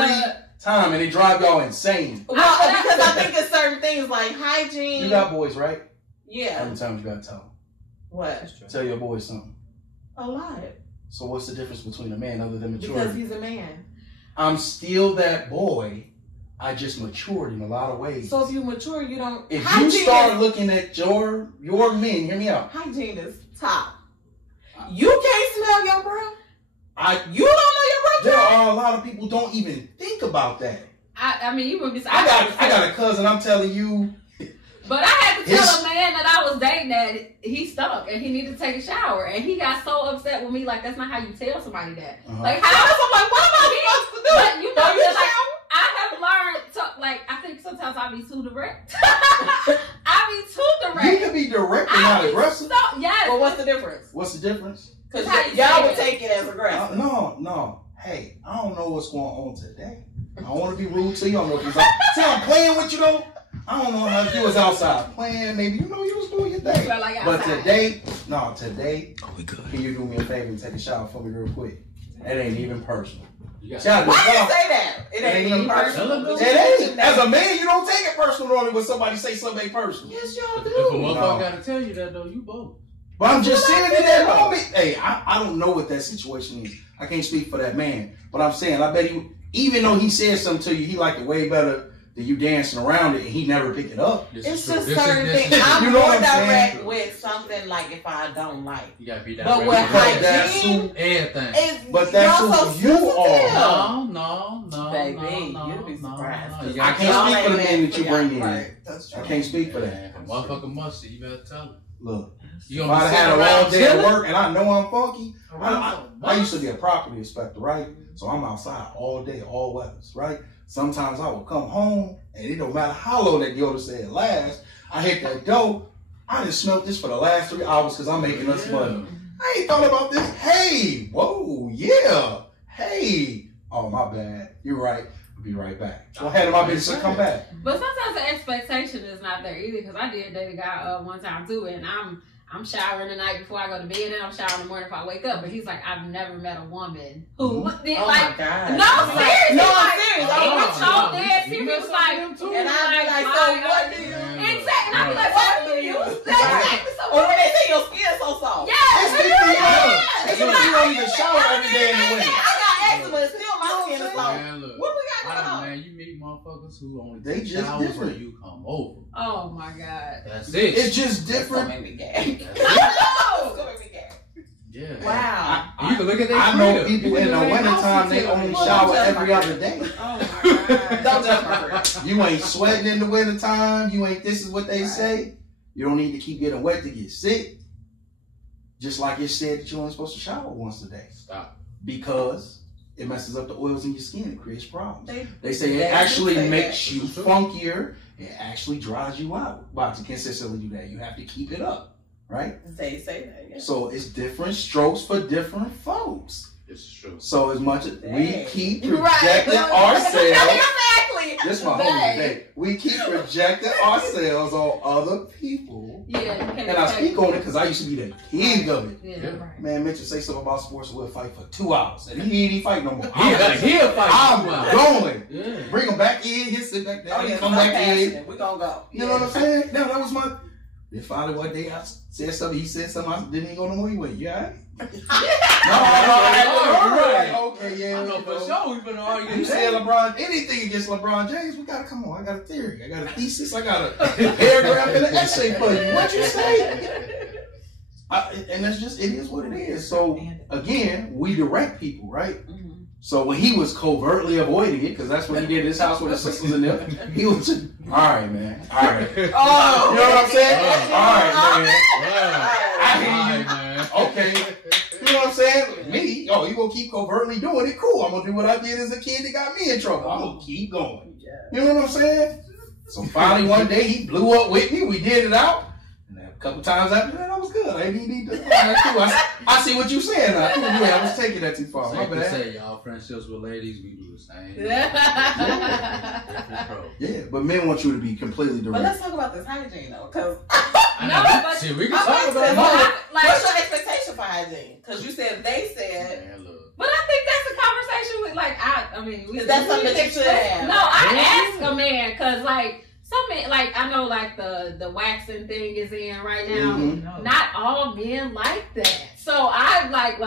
time, and they drive y'all insane. Well, because I think it's certain things like hygiene. You got boys, right? Yeah. How many times you got to tell them? What? Tell your boys something. A lot. So what's the difference between a man other than maturity? Because he's a man. I'm still that boy. I just matured in a lot of ways. So if you mature, you don't. If you start looking at your men, hear me out. Hygiene is top. You can't smell your breath. You don't know your breath. There are a lot of people who don't even think about that. I mean, you would be. I got a cousin. I'm telling you. But I had to tell a man that I was dating that he stunk and he needed to take a shower, and he got so upset with me. Like, that's not how you tell somebody that. Like, how? I'm like, what am I supposed to do? But you know, like, I have learned to, like, I think sometimes I be too direct. I be too direct. You can be direct and not aggressive. Yes. Well, what's the difference? What's the difference? Because y'all would take it as aggressive. No. Hey, I don't know what's going on today. I don't want to be rude to you. I don't know if see, I'm playing with you though. I don't know how to do is outside playing. Maybe you was doing your thing. Like but today, we good. Can you do me a favor and take a shower for me real quick? It ain't even personal. Why do you say that? It ain't even personal. It ain't. As a man, you don't take it personal only when somebody say something ain't personal. Yes, y'all do. If a motherfucker gotta tell you that though, you both. But I'm just saying in that moment, hey, I don't know what that situation is. I can't speak for that man. But I'm saying, I bet he, even though he said something to you, he liked it way better than you dancing around it and he never picked it up. It's just certain things. I'm more direct with something like if I don't like. You gotta be direct. But with hygiene, everything. But that's who you are. No. Baby, you'd be surprised. I can't speak for the men that you bring in. Right. I can't speak for that. If a motherfucker must, you better tell him. Look. You if I had a long day at work and I know I'm funky, I used to be a property inspector, right? So I'm outside all day, all weathers, right? Sometimes I will come home and it don't matter how long that deodorant said lasts. I hit that door. I done smelled this for the last 3 hours because I'm making us money. I ain't thought about this. Hey, whoa, yeah. Hey. Oh, my bad. You're right. I'll be right back. Go ahead, my business will come back. But sometimes the expectation is not there either because I did date a guy one time too, and I'm showering the night before I go to bed, and I'm showering in the morning if I wake up. But he's like, I've never met a woman who my God. No, seriously. No, I'm serious. I'm so dead serious. He was like, and I'd be like, so what do you? Exactly. I'd be like, what do you? Exactly. So or when they say your skin so soft. Yes. You don't even shower every day in the winter. I got eczema, and still my skin is soft. What we got going on? Man, you meet motherfuckers who only they just showers different. when you come over. Oh my God. That's it. It's just different. That's gonna make me gag. It's gonna make me gag. Yeah. Wow. You can look at that. I know people in the wintertime, they only shower every other day. Oh my God. Don't judge my friend. You ain't sweating in the wintertime. You ain't, this is what they say. You don't need to keep getting wet to get sick. Just like it said that you're only supposed to shower once a day. Stop. Because it messes up the oils in your skin. It creates problems. They say it actually makes you funkier. It actually dries you out. But to consistently do that, you have to keep it up, right? They say that, yeah. So it's different strokes for different folks. It's true. So as much as we keep projecting Right. ourselves, Exactly. this is my whole day. We keep projecting ourselves on other people. Yeah, you can't And I speak on it because I used to be the king of it. Yeah. Right. Man, Mitchell say something about sports, we'll fight for 2 hours. And he ain't even fight no more. He'll fight. I'm going. Yeah. Bring him back in, he'll sit back down, Oh, yeah, come back in. We're gonna go. You know what I'm saying? No, that was my. Then finally one day I said something, he said something, I didn't even go no more. He went, you all right? No, Right. okay, yeah. I know for sure we've been arguing. You said LeBron, anything against LeBron James, we gotta come on. I got a theory, I got a thesis, I got a paragraph and an essay for you. What you say? And that's just, it is what it is. So again, we direct people, right? Mm-hmm. So when he was covertly avoiding it, because that's what he did in his house with his sisters in there, he was just, all right, man, all right. Oh, You know what I'm saying? All right, man. I hear you, man. Okay. You know what I'm saying? Me, oh, you gonna keep covertly doing it? Cool. I'm gonna do what I did as a kid that got me in trouble. I'm gonna keep going. You know what I'm saying? So finally one day he blew up with me. We did it out. And a couple times after that, I was good. I didn't need to. I see what you saying now. Yeah, I was taking that too far. My Safe to bad. say, y'all friendships with ladies, we do the same. Yeah, but men want you to be completely But direct. let's talk about this hygiene though, because See, we can talk about Like, it. what's your expectation for hygiene? Because you said they said. Man, look. But I think that's a conversation with, like, I mean, Is that something that you should have? No, I ask a man, because, like, some men, like, I know, like, the waxing thing is in right now. Mhm. Not all men like that. So I, like,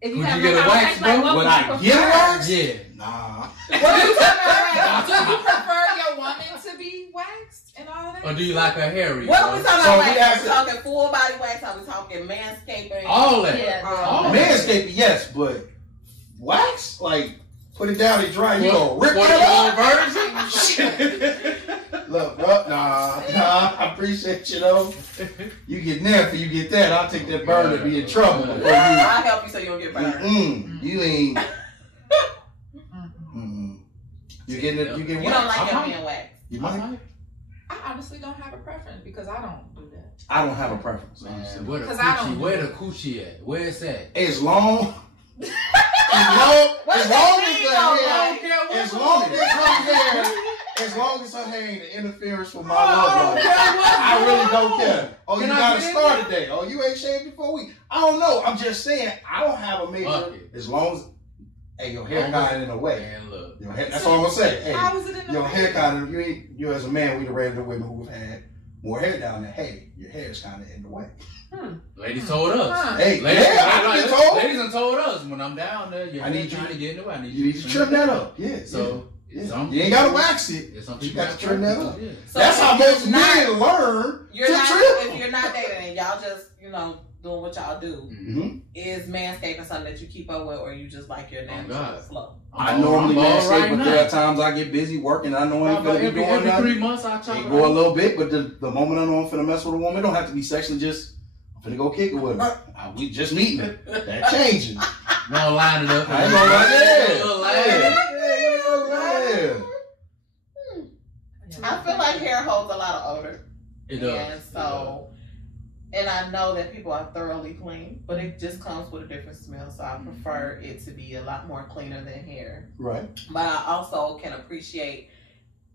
if you Would have you get a wax, conversation, like, bro? what Would would I you get a prefer? wax? Yeah. Nah. What are you talking about? Do you prefer your woman to be waxed and all that? Or do you like a hairy? What are we talking So about? we Wax? asked We're talking full body wax. Are we talking manscaping? All that. Yeah. All that. Manscaping, yes, but wax? Like, put it down and dry, you gonna rip What, it up? Look, bro, nah, I appreciate you though. You get nappy, you get that. I'll take that burn and be in trouble. Before you, I'll help you so you don't get burned. you ain't. You getting it? You getting You wax? don't like your man wax. You might. I honestly don't have a preference because I don't do that. I don't have a preference. Man, where the 'Cause I coochie? don't- Where the coochie at? Where it's at? As long as the hair, as long as her hair ain't an interference with my love life, I really don't care. Oh, you gotta start today. Oh, you ain't shaved before we. I don't know. I'm just saying I don't have a major. Fuck it. As long as, hey, your hair got it in a way. Man, look. Your hair, that's all I'm gonna say. Hey, How is it in the your way? hair kind of you as a man, we the regular women who've had more hair down there. Hey, your hair is kind of in the way. Ladies told us. Huh. Hey, Ladies, I get told. ladies done told us when I'm down there, your I need hair trying you- to get in the way. I need You need to trim that up. Yeah. So, yeah. some You ain't gotta wax it. Yeah, some You people got to trim that up. Yeah. So That's if how you're most men learn You're to not, trim. if you're not dating and y'all just, doing what y'all do, Mm-hmm. is manscaping something that you keep up with, or you just like your natural God. flow? I normally I'm all manscape, right but now. there are times I get busy working. I know I ain't gonna be doing every nothing. 3 months I chop It it go a off. little bit, but the moment I know I'm finna mess with a woman, it don't have to be sexually. Just I'm finna go kick it with her. We just meeting. That changing. Gonna line it up. I ain't gonna lie. I feel like hair holds a lot of odor. It does. And so, and I know that people are thoroughly clean, but it just comes with a different smell. So I prefer it to be a lot more cleaner than hair. Right. But I also can appreciate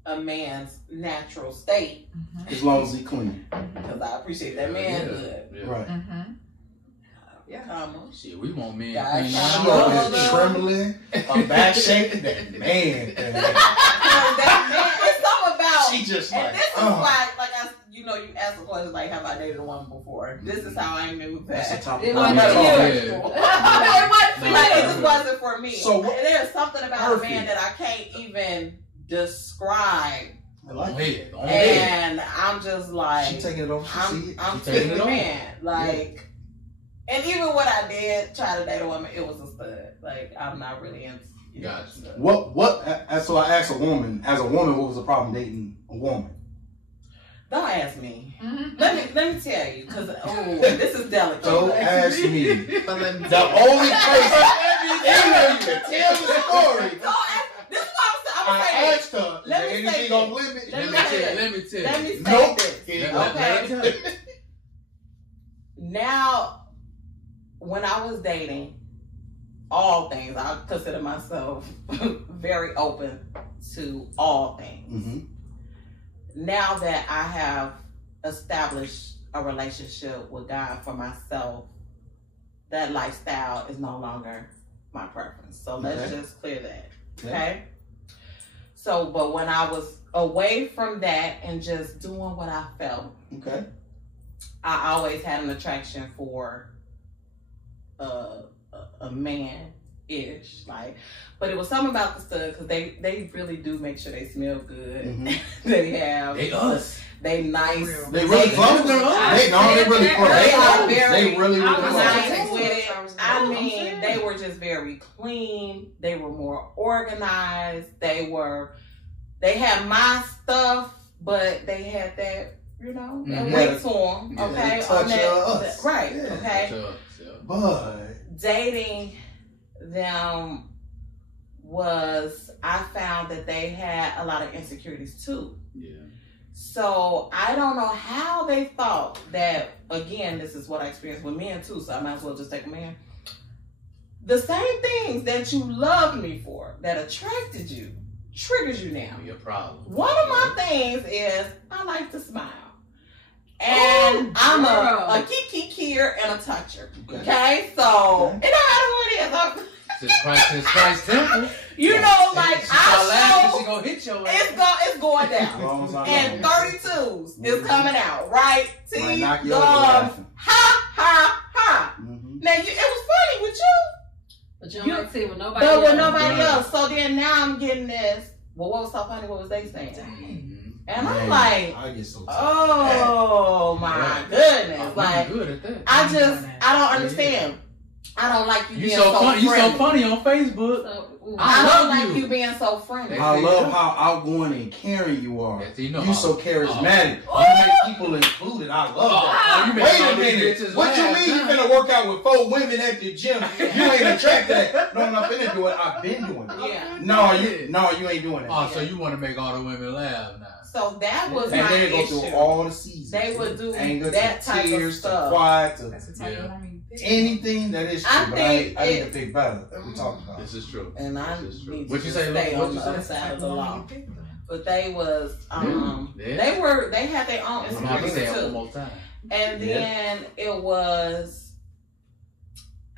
a man's natural state As long as he clean. because I appreciate that man good. Yeah. Right. Yeah. Shit, we want men Guys, clean I She now. know. over here trembling, her back shaking. That man. That man, it's something about. She just And like. this is why, you asked the question like, have I dated a woman before? This is how I knew That's the that. topic. It I'm wasn't talking you. about. It wasn't for Like, it you. just wasn't for me. So what- And there's something about a Perfect. man that I can't even describe, I like Go it. ahead. Go ahead. and I'm just like, She taking it over. She see it. I'm She taking taking it the on. man. Like, and even when I did try to date a woman, it was a stud. Like, I'm not really into. Gotcha. What? So I asked a woman. As a woman, what was the problem dating a woman? Don't ask me. Mm-hmm. Let me tell you, because this is delicate. Don't ask me. But let me The only person in here you can tell the story. Don't ask. This is what I'm I saying. asked her, is Let there me anything say on this. limit? Let me Let say me tell Let you. me say Nope. this. Let me tell you. Now, when I was dating, all things, I consider myself very open to all things. Mm-hmm. Now that I have established a relationship with God for myself, that lifestyle is no longer my preference. So let's just clear that. Okay? So, but when I was away from that and just doing what I felt, Okay. I always had an attraction for a man-ish, like, but it was something about the stud because they really do make sure they smell good. Mm-hmm. They us. They nice. They really close. They really close. They are very They really nice close. with it. I mean, they were just very clean. They were more organized. They had my stuff, but they had that, that weight to them. Okay, touch us. Right. Yeah. Okay. But Dating them I found that they had a lot of insecurities too. Yeah. So I don't know how they thought that, again, this is what I experienced with men too, so I might as well just take a man. The same things that you loved me for, that attracted you, triggers you now. Your problem. One of my things is I like to smile. And I'm a kikier and a toucher. Okay? So, it don't matter what it is. Since Christ temple. Like, she gonna hit your ass. it's going down. And 32s is coming out, right? Teeth, knock you over gums, laughing. ha. Mm-hmm. Now, it was funny with you, But you don't like to see with nobody but else. with nobody else. So then now I'm getting this. Well, what was so funny? What was they saying? And I'm like, I get so tired. oh my goodness! Like, good at that. I don't understand. I don't like you being so funny. friendly. You so funny on Facebook. I don't love like you being so friendly. I love how outgoing and caring you are. You so charismatic. You make people included. I love that. Wait a minute. What you mean you finna work out with 4 women at the gym? You ain't attracted to that. No, I'm not finna do it. I've been doing it. Yeah. No, you ain't doing it. Oh, so you want to make all the women laugh now? So that was and my they go issue. through all the seasons. They would do anger, that to type tears, of stuff. to quiet, to That's the type of woman you pick. anything that is true. I But think I need to pick better. We talked about. This is true. And I This is true. need What to you just say, stay Lo? on the What you other say? side of the law. You pick them. But they was Yeah. they had their own I'm gonna have to say insecurities it one too. more time. And then it was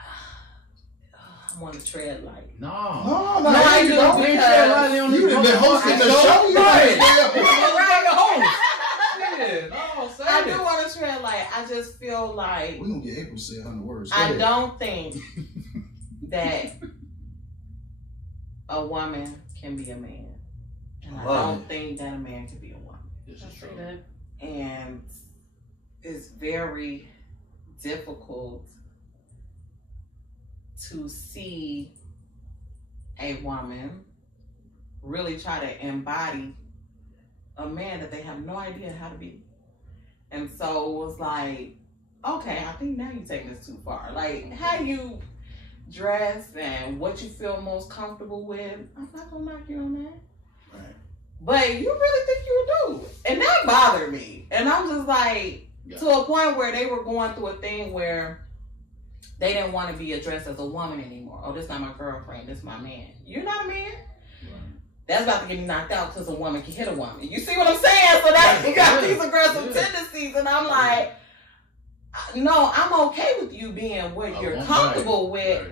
I want to tread light. No. No, I do don't. because You done been hosting the show. You Right. I do want to tread light. I just feel like We're going to get April to say 100 words. Go I ahead. don't think that a woman can be a man. And I don't think that a man can be a woman. This is true. And it's very difficult to see a woman really try to embody a man that they have no idea how to be. And so it was like, okay, I think now you're taking this too far. Like, how you dress and what you feel most comfortable with, I'm not gonna knock you on that. Right. But you really think you would do. And that bothered me. And I'm just like, to a point where they were going through a thing where they didn't want to be addressed as a woman anymore. Oh, this not my girlfriend, this my man. You're not a man. That's about to get me knocked out because a woman can hit a woman. You see what I'm saying? So that you got these aggressive tendencies, and I'm like, no, I'm okay with you being what you're comfortable with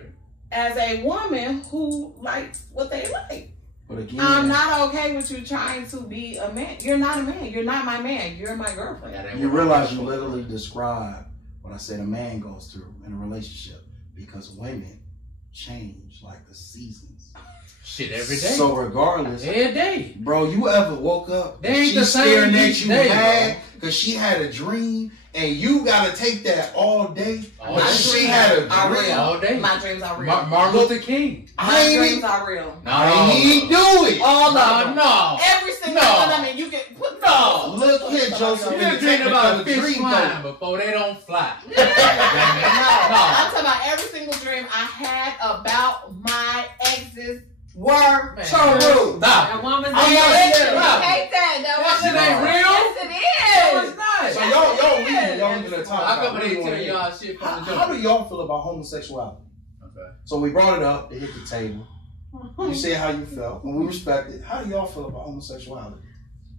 as a woman who likes what they like. But again, I'm not okay with you trying to be a man. You're not a man. You're not my man. You're my girlfriend. you realize you literally describe what I said a man goes through in a relationship, because women change like the seasons. Shit, every day. So regardless, every day, bro, you ever woke up they ain't and the she's staring same at each you day, mad because she had a dream and you gotta take that all day. All But day. she had a Are dream. real. All day. My dreams are real. Martin Luther King. My dreams are real. I ain't do it. All of them. No. Every single No. one of them. You can put No. Look here, Joseph. You in the been dreaming about a technicolor fish dream, flying though. before they don't fly. No, I'm talking about every single dream I had about my exes were true. Stop. That woman's I'm real. not saying You that. hate that. That That shit woman's ain't real. Yes, it No, is. it's not. So y'all leave. Y'all leaving the I topic. come in here and tell y'all shit from the How jump. do y'all feel about homosexuality? Okay. So we brought it up. It hit the table. You said how you felt, and we respect it. How do y'all feel about homosexuality?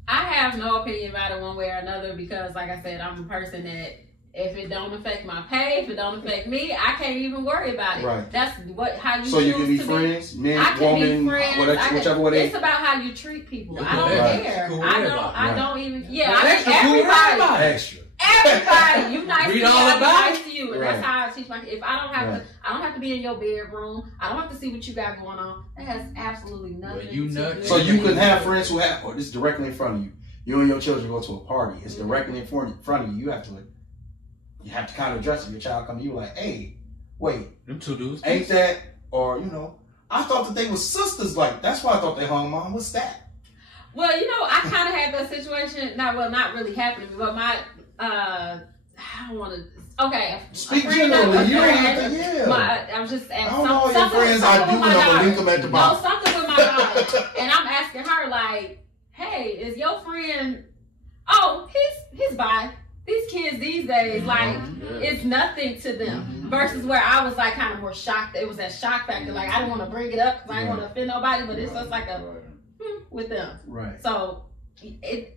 I have no opinion about it one way or another because, like I said, I'm a person that if it don't affect my pay, if it don't affect me, I can't even worry about it. Right. That's how you So choose you can be to friends, I men, can woman, be friends. whichever way It's about how you treat people. You're I don't cool. Right. care. Cool with I everybody. don't even. Yeah, Well, I extra think cool with everybody. everybody. extra. Everybody, you nice to Read me, all I be about nice to you, and Right. that's how I teach my kids. If I don't have Right. to, I don't have to be in your bedroom. I don't have to see what you got going on. That has absolutely nothing. Well, you to know- do. So you can have friends who have, or this is directly in front of you. You and your children go to a party. It's directly in front of you. You have to kind of address it. Your child come to you like, hey, wait, Them two dudes. ain't that, or I thought that they were sisters. Like that's why I thought they hung on. What's that? Well, I kind of had that situation. Not really happening, but my I don't want to. Okay, Speak a friend generally. of- You a don't friend- have to. Yeah. I'm just I asking. don't know all your friends. I do, and I'm gonna link them at the No, bottom. something with my daughter, and I'm asking her like, "Hey, is your friend? Oh, he's bi. These kids these days, like, it's nothing to them. Versus where I was like kind of more shocked. It was that shock factor. Like I didn't want to bring it up because I didn't want to offend nobody, but it's just like a with them. Right. So it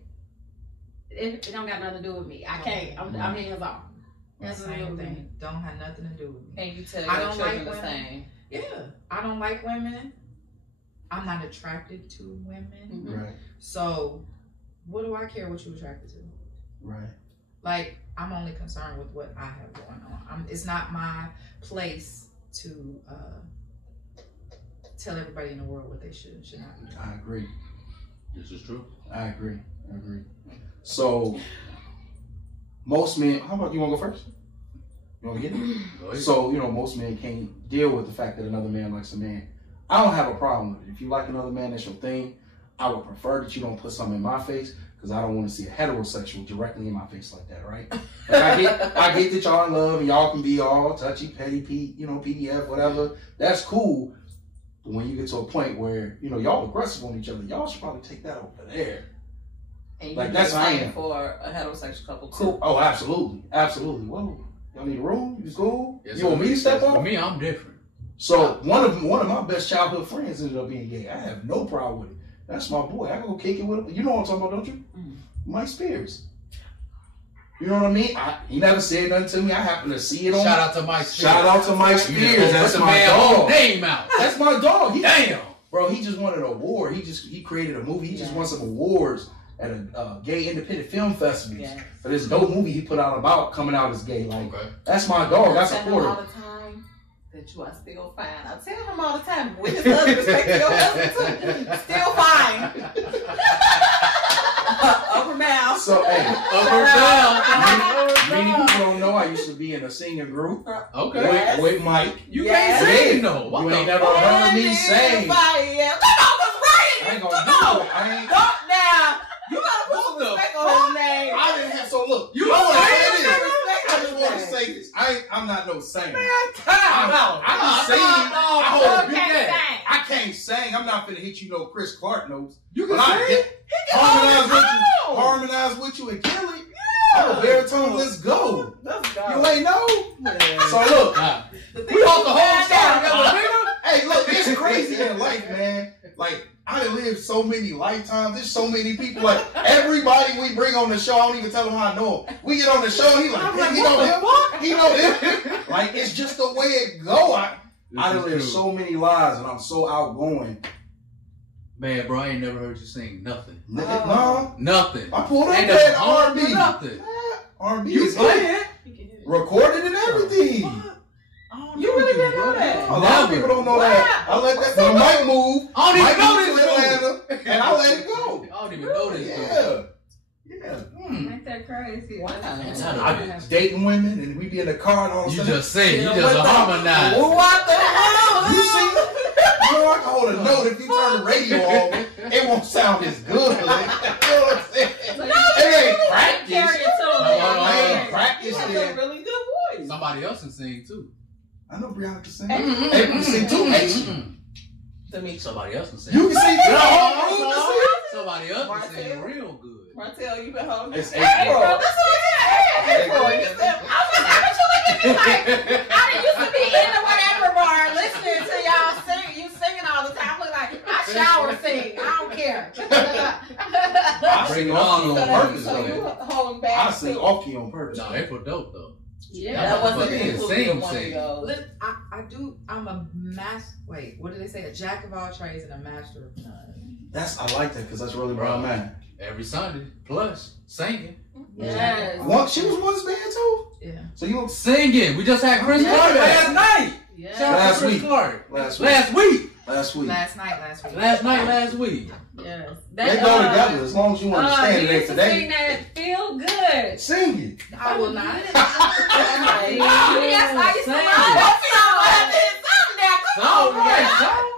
don't got nothing to do with me. I can't. I'm hands off. That's the same thing. Don't have nothing to do with me. And you tell I your don't children like the women. same. Yeah, I don't like women. I'm not attracted to women. Right. So, what do I care what you're attracted to? Right. Like, I'm only concerned with what I have going on. It's not my place to tell everybody in the world what they should and should not be doing. I agree. This is true. I agree. So, most men. How about you? Want to go first? You want to get it? Go ahead. So, most men can't deal with the fact that another man likes a man. I don't have a problem with it. If you like another man, that's your thing. I would prefer that you don't put something in my face because I don't want to see a heterosexual directly in my face like that, right? Like I get that y'all in love and y'all can be all touchy, petty, PDF, whatever. That's cool. But when you get to a point where, y'all aggressive on each other, y'all should probably take that over there. And Like, you that's how I fight am. for a heterosexual couple too. Cool. Oh, absolutely. Absolutely. Whoa. Y'all need a room? You cool? Yes, You want me to step For up? me, I'm different. So one of my best childhood friends ended up being gay. I have no problem with it. That's my boy. I can go kick it with him. You know what I'm talking about, don't you? Mike Spears. You know what I mean? He never said nothing to me. I happened to see it on. Shout out to Mike Spears. Shout out to Mike You Spears. just That's put the my man whole dog. name out. That's my dog. Damn. Bro, he just won an award. He created a movie. He just won some awards at a gay independent film festival. Yes. For this dope movie he put out about coming out as gay. Like, Okay. that's my dog. I tell him support all him. the time that you are still fine. I tell him all the time. With his husband, respect to your husband too. Still fine. Upper mouth. So, hey. Upper down. Many people don't know I used to be in a singing group Okay. with Mike. You Yes. can't sing though. What You the ain't never fuck? heard me sing. Come on, I ain't gonna do it. I ain't. Go now. You gotta put some What the respect on his name. I didn't have. So look, You I wanna sang say it? this. Respect I on just his want to name. say this. I'm not no singer. Time. I can sing. I You hold big can't ass. sing. I can't sing. I'm not finna hit you no Chris Clark notes. You can But I sing. get harmonize with you and kill it. I'm a baritone. Let's go. Let's go. You ain't know. Yeah. So look, Nah. we hold the whole story Yeah. together. Hey, look, it's crazy in life, man. Like, I done lived so many lifetimes. There's so many people. Like, everybody we bring on the show, I don't even tell them how I know him. We get on the show, and he like, I'm he like, know what him. He know him. Like, it's just the way it go. I done lived so many lives, and I'm so outgoing. Man, bro, I ain't never heard you sing nothing. No, Nothing. I pulled up Ain't that nothing. R&B. Nothing. R&B You is playing? recorded and everything. You really didn't know that? A lot of people don't know that. I let that when Mike move. I don't even Mike know moved this to Atlanta, and I let it go. I don't even know this. Yeah. Ain't that crazy? Wow. I dating women and we be in the car and all of a You sudden. just say, you just harmonize. What the hell? You see? You know, I can hold a note if you turn the radio off, it won't sound as good. You know what I'm saying? It ain't practice. Carry it to I ain't practice That's a yet. really good voice. Somebody else can sing too. I know Brianna can sing. Mm-hmm. April can sing too, ain't she? To me, Somebody else can sing. You can sing too. No. Somebody else can Martell. sing real good. Martell, you been holding It's April. April. That's what I said. April. You said, I was like, you looking at me like, I used to be in the whatever bar listening to y'all sing. You singing all the time. Look like I shower sing. I don't care. I sing off key on purpose So you though. holding back. I sing off key on purpose. No, April dope though. Yeah. That wasn't Motherfucker included in sing, one of sing. those. Listen, I do. I'm a wait, what do they say? A jack of all trades and a master of none. I like that because that's really where I'm at. Every Sunday, plus singing. Yes. She was once band too. Yeah. So you Singing. We just had Chris Yeah. Clark last night. Yeah. Shout out Last to Chris week. Clark. last Last week. Last week. Last night. Last week. Yes. They go together as long as you understand he it used to today. sing that feel good. Sing it. I will not. Yes, I used to love that song. Song, yeah, song.